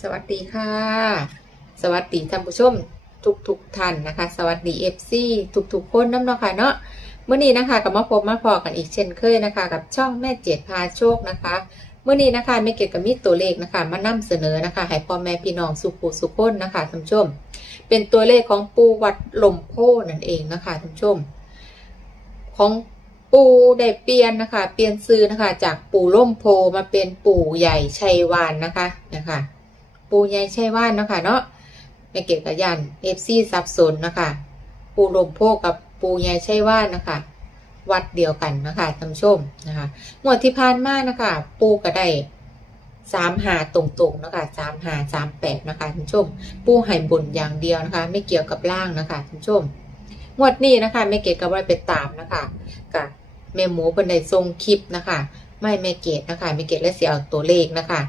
สวัสดีค่ะ สวัสดีท่านผู้ชมทุกทุกๆท่านนะคะ สวัสดี FC ทุกทุกๆคนน้ำเนาะค่ะเนาะเมื่อนี้นะคะกับมาพบมาพอกันอีกเช่นเคยนะคะ กับช่องแม่เจ็ดพาโชคนะคะเมื่อนี้นะคะแม่เกดกับมีตัวเลขนะคะมานำเสนอนะคะให้พ่อแม่พี่น้องสุขุสุขคนนะคะท่านผู้ชม เป็นตัวเลขของปูวัดลมโพนั่นเองนะคะท่านผู้ชม ของปูได้เปลี่ยนนะคะ เปลี่ยนซื้อนะคะ จากปู่ล่มโพมาเป็นปู่ใหญ่ชัยวานนะคะนะคะ ปูใหญ่ใชัยวานนะคะเนาะไม่เกี่ยวกับยันเอฟซีสับสนนะคะปูลมโพกับปูใหญ่ใชัยวานนะคะวัดเดียวกันนะคะท่านชมนะคะงวดที่ผ่านมานะคะ ปูก็ได้สามหาตรงๆนะคะสามหาสามแปดนะคะท่านชม ปูให้บนอย่างเดียวนะคะ ไม่เกี่ยวกับล่างนะคะท่านผู้ชมงวดนี้นะคะแม่เกดก็ไว้ไปตามนะคะกับแม่หมูเพิ่นได้ส่งคลิปนะคะ ไม่แม่เกดนะคะแม่เกดและเสียเอาตัวเลขนะคะ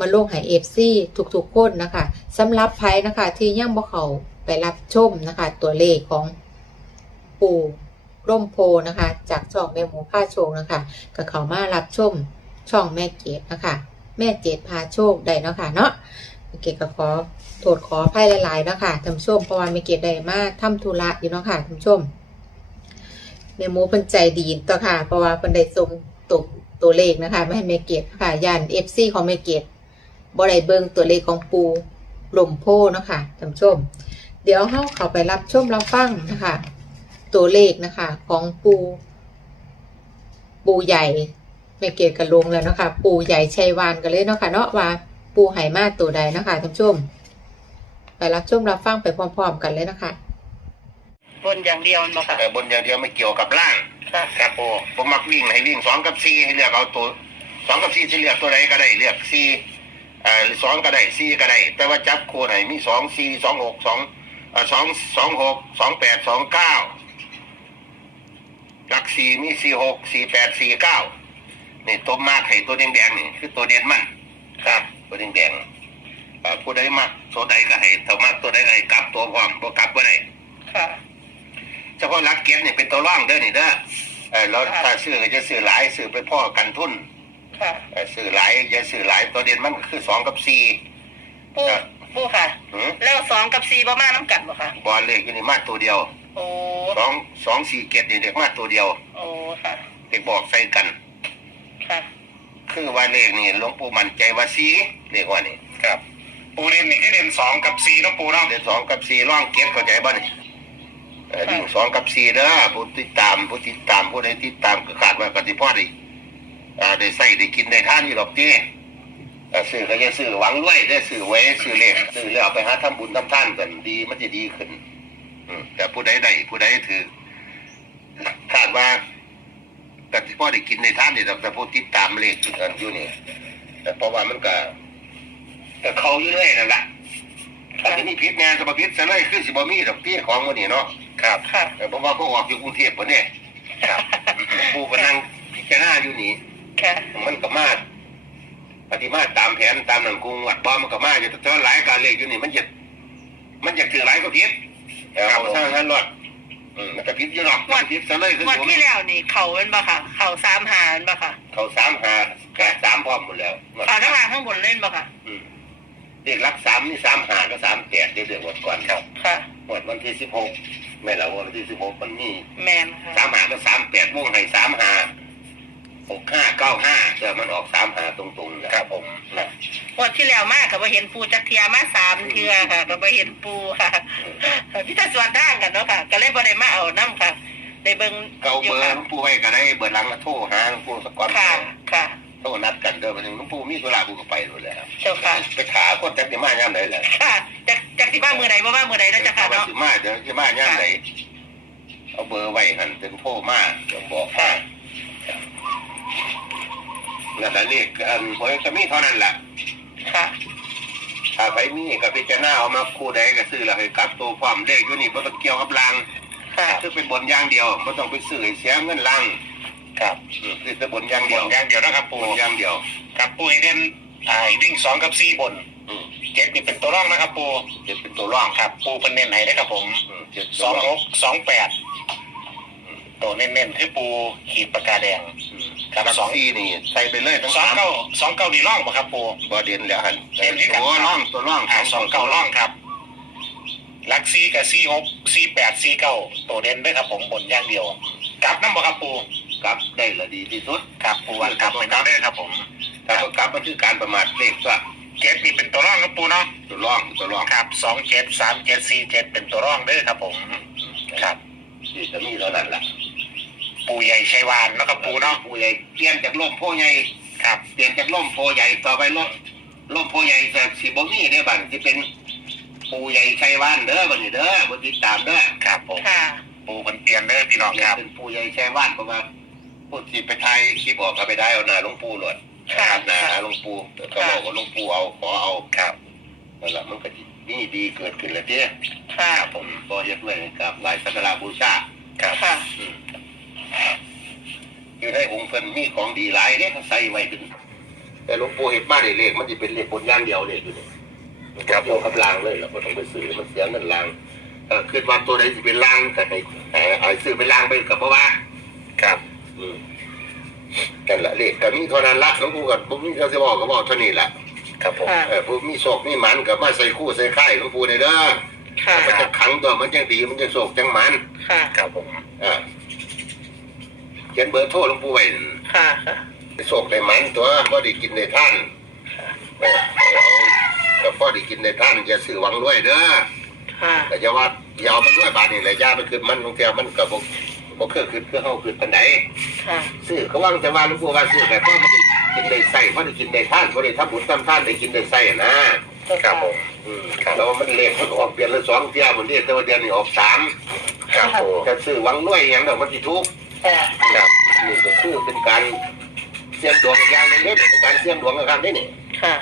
มาลงให้เอฟซีทุกๆคนนะคะสำหรับไพ่นะคะ ที่ยังบ่เขาไปรับชมนะคะ ตัวเลขของปู่ร่มโพนะคะ จากช่องแม่หมูพาโชคนะคะก็เขามารับชมช่องแม่เกดนะคะ แม่เจดพาโชคได้เนาะค่ะเนาะเกดก็ขอโทษขออภัยหลายๆนะค่ะท่านผู้ชมเพราะว่าไม่เก็บได้มาทำธุระอยู่เนาะค่ะท่านผู้ชมแม่หมูเพิ่นใจดีต่อค่ะ เพราะว่าเพิ่นได้ส่งตัวตัวเลขนะคะ ไม่ให้แม่เกดค่ะย่าน FC ของแม่เกด บ่ได้เบิ่งตัวเลขของปูลมโพเนาะค่ะท่านผู้ชม เดี๋ยวเฮาเข้าไปรับชมรับฟังนะคะ ตัวเลขนะคะ ของปู ปูใหญ่แม่เกดก็ลงแล้วเนาะค่ะปูใหญ่ชัยวานกันเลยเนาะค่ะเนาะว่าปูไหมาตัวใดเนาะคะท่านผู้ชม ไปรับชมรับฟังไปพร้อมๆกันเลยนะคะบนอย่างเดียวมันบอกค่ะแต่บนอย่างเดียวไม่เกี่ยวกับล่างค่ะ ครับโอ้ผมมักวิ่งให้วิ่งสองกับสี่ให้เลือกเอาตัวสองกับสี่จะเลือกตัวใดก็ได้เลือกสี่ เอ่อสองก็ได้สี่ก็ได้ แต่ว่าจับคู่ไหนมีสองสี่สองหกสองเอ่อสองสองหกสองแปดสองเก้าหลักสี่มีสี่หกสี่แปดสี่เก้านี่ตัวมากให้ตัวแดงๆนี่คือตัวเด่นมันครับ ตัวแดงๆเอ่อผู้ใดมักตัวใดก็ให้ถ้ามักตัวใดก็ให้กลับตัวพร้อมบ่กลับก็ได้ค่ะเฉพาะรักเก็บเนี่ยเป็นตัวร่องเด้อนี่เด้อเออแล้วถ้าซื้อก็จะซื้อหลายซื้อไปพ่อกันทุน ค่ะ เออซื้อหลายอย่าซื้อหลายตัวเด่นมันก็คือสองกับสี่ ปูครับ ปูค่ะหือแล้วสองกับสี่ประมาณน้ำกัดบ่ค่ะ บอลเลขอยู่นี่มาตัวเดียวโอ้ สองสองสี่เกตนี่เด็กมาตัวเดียวโอ้ ค่ะ เด็กบอกใส่กัน ค่ะ คือว่าเลขนี่หลวงปู่มั่นใจว่าสี่เลขว่านี่ครับ ปูเด่นนี่คือเด่นสองกับสี่เนาะปูเนาะเด่นสองกับสี่ร่องเก็บเข้าใจบ่นี่เออวิ่งสองกับสี่เด้อผู้ติดตามผู้ติดตามผู้ใดติดตามก็ขาดว่ากติพ่อได้ อ่าได้ใส่ได้กินได้ทานอยู่หรอกจีเอ่อซื้อก็จะซื้อหวังรวยได้ซื้อไว้ซื้อเลขซื้อแล้วเอาไปหาทำบุญทำทานกันดีมันจะดีขึ้น อืมแต่ผู้ใดได้ผู้ใดถือคาดว่าก็ที่พ่อได้กินในท่านนี่แต่ผู้ติดตามเลขจุดอันอยู่นี่แต่เพราะว่ามันก็ก็เขาอยู่เรื่อยนั่นแหละอันนี้พิษงานสมพิษซะเลยคือสิบ่มีดอกเตี้ยของมันนี่เนาะครับค่ะแต่เพราะว่าเขาออกอยู่กรุงเทพปะเนี่ยครับผู้ก็นั่งพิจารณาอยู่นี่ ค่ะ มันก็มาปฏิมาตามแผนตามหนังกรุงวัดบ้อมันก็มาอยู่แต่ว่าหลายการเลขอยู่นี่มันจะมันจะถือหลายก็พิษเอาสร้างงานรอดอืมมันจะพิษอยู่หรอกมันพิษซะเลยคืองวดผมที่แล้วนี่เขาเป็นบ่ค่ะเขาสามหาเป็นบ่ค่ะ เขาสามหาแปดสามพร้อมหมดแล้วเขาทั้งล่างทั้งบนเล่นบ่ค่ะอืมเด็กรักสามนี่สามหาก็สามแปดเดือนวันก่อนครับค่ะหมดวันที่สิบหกไม่ละวันที่สิบหกมันมีแมนค่ะสามหาก็สามแปดวงให้สามหา หกห้าเก้าห้าเดี๋ยวมันออกสามหาตรงๆนะครับผมงวดที่แล้วมากกับว่าเห็นปูจักเทียมาสามเทือค่ะก็บ่เห็นปูค่ะพิธาสวนด่างกันเนาะค่ะก็เลยบ่ได้มาเอาน้ำค่ะได้เบิ่งเก้าอเบยู่อร์ค่ะหลวงปู่ไว้ก็ได้เบอร์หลังมาโทรหาหลวงปู่สักก่อนค่ะค่ะโทรนัดกันเดินไปถึงหลวงปู่มีธุระปู่ก็ไปเลยแหละเจ้าค่ะไปขาคนจักจะมาย่ามไหนแหละค่ะจากจากที่บ้านมือไหนบ่บ้านมือไหนแล้วจ้ะค่ะเอาเนาะสิมาเดี๋ยวจะมาย่ามไหนเอาเบอร์ไว้หันเป็นโทรมาเดี๋ยวบอกมา แล้วก็เลขอันหวยก็มีเท่านั้นแหละค่ะ ถ้าไปมีก็พิจารณาเอามาคู่ใดก็ซื้อแล้วให้กลับตัวความเลขอยู่นี่บ่ต้องเกี่ยวกับรางค่ะคือเป็นบนอย่างเดียวบ่ต้องไปซื้อให้เสียเงินรางครับอืมคือแต่บนอย่างบเดียนวอย่างเดียวนะครับบปูนอย่างเดียว ครับปูให้เด่นอ่าวิ่งสองกับสี่บนอืมเจ็ดนี่เป็นตัวร่องนะครับปูจะเป็นตัวร่องครับปูเป็นเน้นไหนได้ครับผมอืมเจ็ดสองตัวหร่องกสองแปดตัวเน้นๆคือปูขีดปากกาแดงอืม ครับกับสองสี่นี่ใส่ไปเลยทั้งสองสามเก้าสองเก้านี่ร่องป่ะครับปูบ่เด่นแล้วหันเด่นที่กันตัวร่องตัวองอ่าสองเก้าร่องครับหลักซีกับซีหกซีแปดซีเก้าตัวเด่นด้วยครับผมบนอย่างเดียวกลับน้ำบ่ครับปูกลับได้ละดีที่สุดครับปูวันกลับไม่ต้องได้ครับผมถ้าบ่กลับมันคือการประมาทเลขซะเจ็ดนี่เป็นตัวร่องครับปูเนาะตัวร่องตัวร่องครับสองเจ็ดสามเจ็ดสี่เจ็ดเป็นตัวร่องเด้วยครับผมครับที่จะมีเท่านั้นล่ะ ปูใหญ่ชัยวานเนาะครับปูเนาะผู้ใหญ่เปลี่ยนจากล่มโพใหญ่ครับเปลี่ยนจากล่มโพใหญ่ต่อไปล่มล่มโพใหญ่จะสิบ่มีได้บัดที่เป็นปูใหญ่ชัยวานเด้อบัดนี้เด้อบ่ติดตามเด้อครับผมค่ะ ปูคนเปลี่ยนเด้อพี่น้องครับเป็นปูใหญ่ชัยวานเพราะว่าผู้ที่ไปถ่ายคลิปออกก็ไปได้เอาหน้าหลวงปู่โลดค่ะหน้าหลวงปู่แล้วก็บอกว่าหลวงปู่เอาขอเอาครับนั่นแหละมันก็สิมีดีเกิดขึ้นแล้วเด้ค่ะผมก็เฮ็ดไว้กับหลายสักการะบูชาครับค่ะ อืมอยู่ในองค์เพิ่นมีของดีหลายเด้เขาใส่ไว้เป็นแต่หลวงปู่เฮ็ดมาได้เลขมันสิเป็นเลขบนอย่างเดียวเลยอยู่นี่ครับเกี่ยวกับลางเลยแล้วก็ต้องไปซื้อมันเสียเงินลางเออคิดว่าตัวใดสิเป็นลางก็ให้ให้ให้ซื้อเป็นลางไปก็บ่ว่า ครับอืมนั่นแหละเลขก็มีเท่านั้นละหลวงปู่ก็บ่มีเขาสิบอกก็บอกเท่านี้ละครับผมค่ะเออผู้มีโศกมีหมันก็มาใส่คู่ใส่ค่ายหลวงปู่ได้เด้อค่ะมันจะขังตัวมันจังดีมันจะโศกจังหมันค่ะครับผมอ่าเขียนเบอร์โทรหลวงปู่ไว้นั่นค่ะค่ะไปโศกได้หมันตัวบ่ได้กินได้ท่านเออเอาก็พอได้กินได้ท่านอย่าซื้อหวังรวยเด้อค่ะแต่อย่าว่าอย่าเอามันรวยบาดนี่แหละอย่าไปขึ้นมันบางทีมันก็บ่บ่คือขึ้นคือเฮาขึ้นปานใดค่ะซื้อเขาว่าแต่ว่าหลวงปู่ว่าซื้อแต่พ่อมันได้กินได้ใส่พ่อได้กินได้ท่านพ่อได้ทำบุญทำท่านได้กินได้ใส่อะนะครับผมอืมแล้วมันเลขมันออกเปลี่ยนละสองเที่ยวบนนี้แต่ว่าเดือนนี้ออกสามครับปูจะซื้อหวังรวยอย่างเดียวมันสิทุกข์ ค่ะครับนี่ก็คือเป็นการเสี่ยงดวงอีกอย่างหนึงเด้เป็นการเสี่ยงดวงนะครับนี่นี่ค่ะ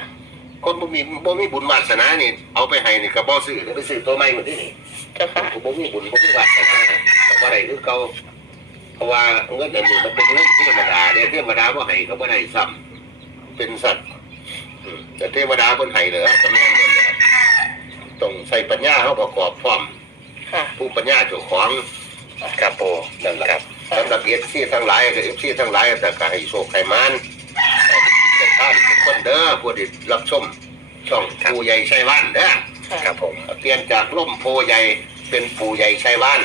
คนบ่มีบ่มีบุญวาสนานี่เอาไปให้นี่ก็บ่ซื้อหรือไปซื้อตัวใหม่หมดนี่นี่เจ้าค่ะบ่มีบุญบ่มีวาสนาก็บ่ได้คือเก่าเพราะว่าเงินอันนี้มันเป็นเงินเทวดาเด้เทวดาบ่ให้ก็บ่ได้ซ้ำเป็นสัตว์อืมแต่เทวดาเพิ่นให้เลยก็แม่นเลยแหละต้องใส่ปัญญาเฮาประกอบพร้อมค่ะ ผู้ปัญญาเจ้าของครับปูนั่นแหละ ครับ สำหรับเอฟซีทั้งหลายกับเอฟซีทั้งหลายแต่ก็ให้โชคให้มันให้ได้ท่านทุกคนเด้อผู้ที่รับชมช่องปูใหญ่ชัยว่านเด้อค่ะครับผมเปลี่ยนจากล่มโพใหญ่เป็นปูใหญ่ชัยว่าน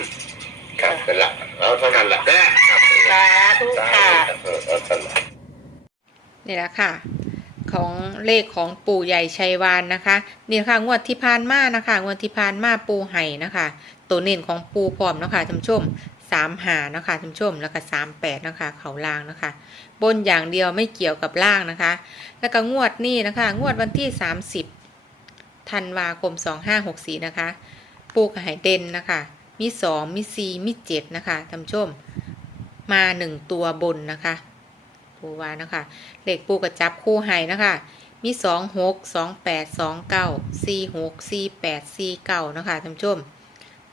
ครับเป็นละเอาเท่านั้นละเด้อครับปูสาธุค่ะเออเอาเท่านั้นนี่แหละค่ะของเลขของปู่ใหญ่ชัยวานนะคะ นี่ค่ะงวดที่ผ่านมานะคะ งวดที่ผ่านมาปูไห่นะคะ ตัวเน้นของปูพร้อมนะคะท่านผู้ชม สามหานะคะท่านผู้ชมแล้วก็สามแปดนะคะเขาล่างนะคะ บนอย่างเดียวไม่เกี่ยวกับล่างนะคะ แล้วก็งวดนี้นะคะ งวดวันที่30ธันวาคม2564นะคะปูกับไห่เด่นนะคะ มี2มี4มี7นะคะท่านผู้ชม มา1ตัวบนนะคะปูวานะคะเหลขปูกระจับคู่ไห้นะคะมี2 6 2 8 2 9 4 6 4 8 4 9นะคะท่านผู้ชม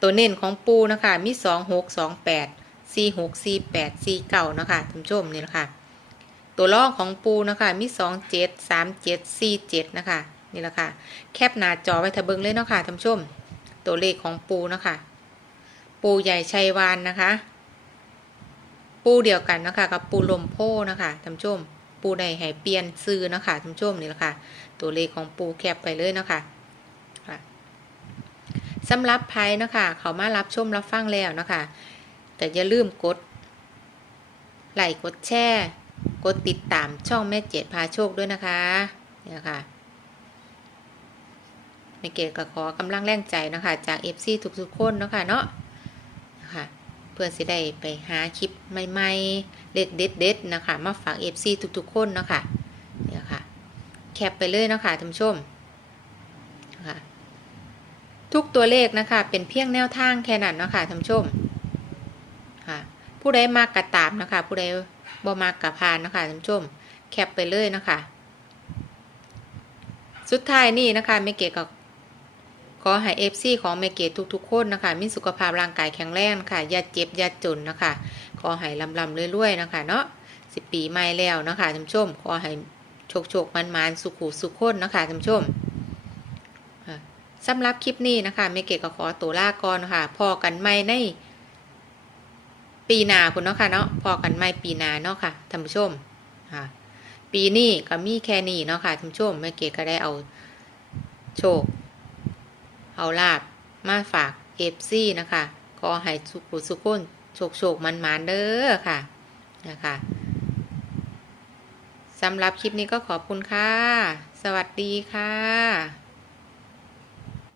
ตัวเน้นของปูนะคะมี2 6 2 8 4 6 4 8 4 9นะคะท่านผู้ชมนี่แหละค่ะ ตัวล่องของปูนะคะมี2 7 3 7 4 7นะคะนี่แหละค่ะ แคปหน้าจอไว้ทะเบิงเลยเนาะค่ะท่านผู้ชม ตัวเลขของปูนะคะปูใหญ่ชัยวานนะคะ ปูเดียวกันนะคะกับปูลมโพนะคะท่านผู้ชม ปูใดให้เปลี่ยนซื้อนะคะท่านผู้ชมนี่แหละค่ะ ตัวเลขของปูแคปไปเลยเนาะคะค่ะ สำหรับไพ่นะคะเขามารับชมรับฟังแล้วนะคะแต่อย่าลืมกดไลค์กดแชร์กดติดตามช่องแม่เจ็ดพาโชคด้วยนะคะเนี่นะคะแม่เกดก็ขอกำลังแรงใจนะคะจาก FC ทุกๆคนเนาะคะเนาะนะคะเพื่อสิได้ไปหาคลิปใหม่ๆเด็ดเด็ดๆนะคะมาฝาก FC ทุกๆ คนเนาะคะเนี่ยค่ะแคปไปเลยนะคะท่านผู้ชมนะคะ ทุกตัวเลขนะคะ เป็นเพียงแนวทางแค่นั้นเนาะคะท่านชมค่ะ ผู้ใดมากกระตามนะคะ ผู้ใดบ่มากกระพานนะคะท่านชม แคปไปเลยนะคะสุดท้ายนี่นะคะเมเกตก็ขอให้เอฟซีของเมเกตทุกๆคนนะคะมีสุขภาพร่างกายแข็งแรงนะคะอย่าเจ็บอย่าจนนะคะขอให้ลำลำเรื่อยๆนะคะเนาะสิปีใหม่แล้วนะคะท่านชม ขอให้โชคโชคมันมันสุขุสุขคนนะคะท่านชมค่ะ สำหรับคลิปนี้นะคะเมเกะก็ขอตัวลาก่อนค่ะ พอกันไม่ในปีนาคุณเนาะค่ะเนาะพอกันไม่ปีนาเนาะค่ะท่านผู้ชมค่ะปีนี้ก็มีแค่นี้เนาะค่ะท่านผู้ชมเมเกะก็ได้เอาโชค เอาลาบมาฝากเอฟซีนะคะกอให้สุขุสุขุนโชคโชคมันมันเด้อค่ะนะคะสำหรับคลิปนี้ก็ขอบคุณค่ะ สวัสดีค่ะ